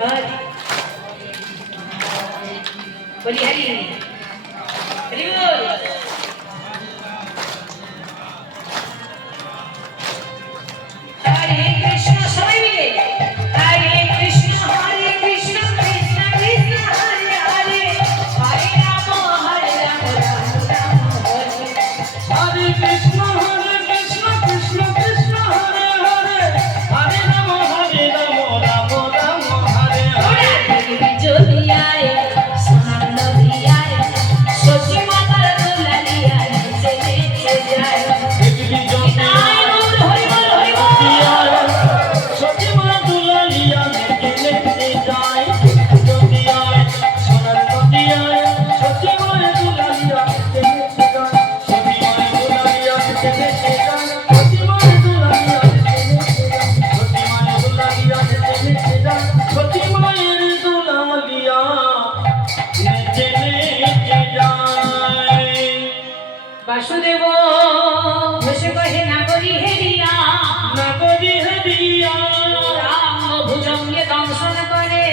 हरि बोली हरि हरि बोल। हरे कृष्ण सबाई मिले हरे कृष्ण कृष्ण कृष्ण हरे हरे हरे राम राम राम हरे हरे कृष्ण कृष्ण कृष्ण हरे हरे हरे राम राम राम हरे हरे। जो दिया है सुनंद दिया है सोची माता दुलारिया से नीचे जाए बिजली जो दिया हरि बोल हरि बोल। दिया छोटी माँ दुलालिया लेके लेके जाए जो दिया सोना तो दिया छोटी माँ दुलालिया लेके लेके जाए छोटी माँ दुलालिया लेके लेके जाए छोटी माँ दुलालिया लेके लेके जाए छोटी माँ दुलालिया लेके लेके जाए छोटी माँ दुलालिया लेके लेके जाए। वासुदेव घोष कहे नागरी हेरिया नगरी हरिया राम भुजंगे दंशन करे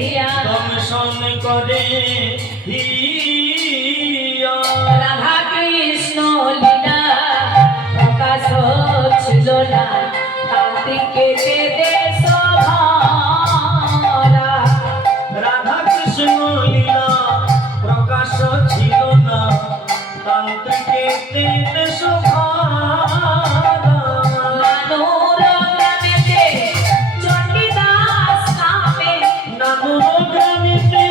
हिया दर्शन करे हिया राधा कृष्ण লীলা প্রকাশ ছিল না কার্তিকে দেশ ভরা রাধা কৃষ্ণ লীলা প্রকাশ ছিল না তান্ত্রিকে দেশ মানুর গ্রামেতে চণ্ডীদাস নামে নানুর গ্রামেতে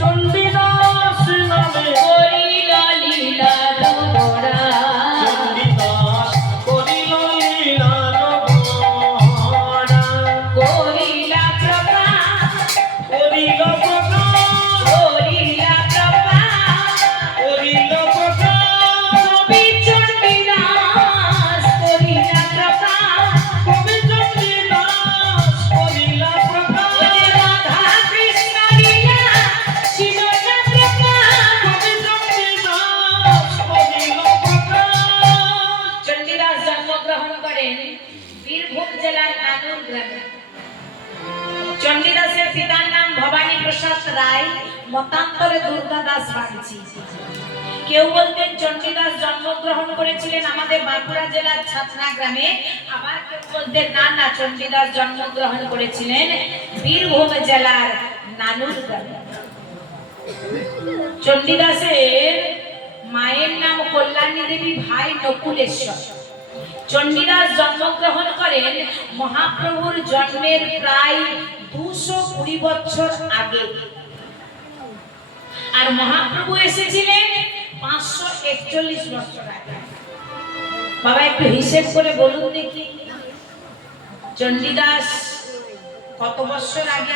চণ্ডীদাস নামে করিল লীলা ডোরা চণ্ডীদাস করিল লীলা রগড়া করিলা প্রকাশ করিল প্রকাশ করিলা প্রকাশ করিল প্রকাশ কবি চণ্ডীদাস করিলা প্রকাশ কবি চণ্ডীদাস করিল প্রকাশ ওই যে রাধা কৃষ্ণ লীলা ছিল না প্রকাশ কবি চণ্ডীদাস করিল প্রকাশ। চণ্ডীদাস জন্মগ্রহণ করেন বীরভূম জেলার নানুর গ্রামে। চণ্ডীদাসের পিতার নাম ভবানী প্রসাদ রায়, মতান্তরে দুর্গা দাস বাগচি। কেউ বলতেন চণ্ডীদাস জন্মগ্রহণ করেছিলেন আমাদের বাঁকুড়া জেলার ছাতনা গ্রামে, আবার কেউ বলতেন না না চণ্ডীদাস জন্মগ্রহণ করেছিলেন বীরভূম জেলার নানুর গ্রামে। চণ্ডীদাসের মায়ের নাম কল্যাণী দেবী, ভাই নকুলেশ্বর। চণ্ডীদাস জন্মগ্রহণ করেন মহাপ্রভুর জন্মের প্রায় 220 বছর আগে, আর মহাপ্রভু এসেছিলেন 541 বছর আগে। বাবা একটু হিসেব করে বলুন দেখি চণ্ডীদাস কত বছর আগে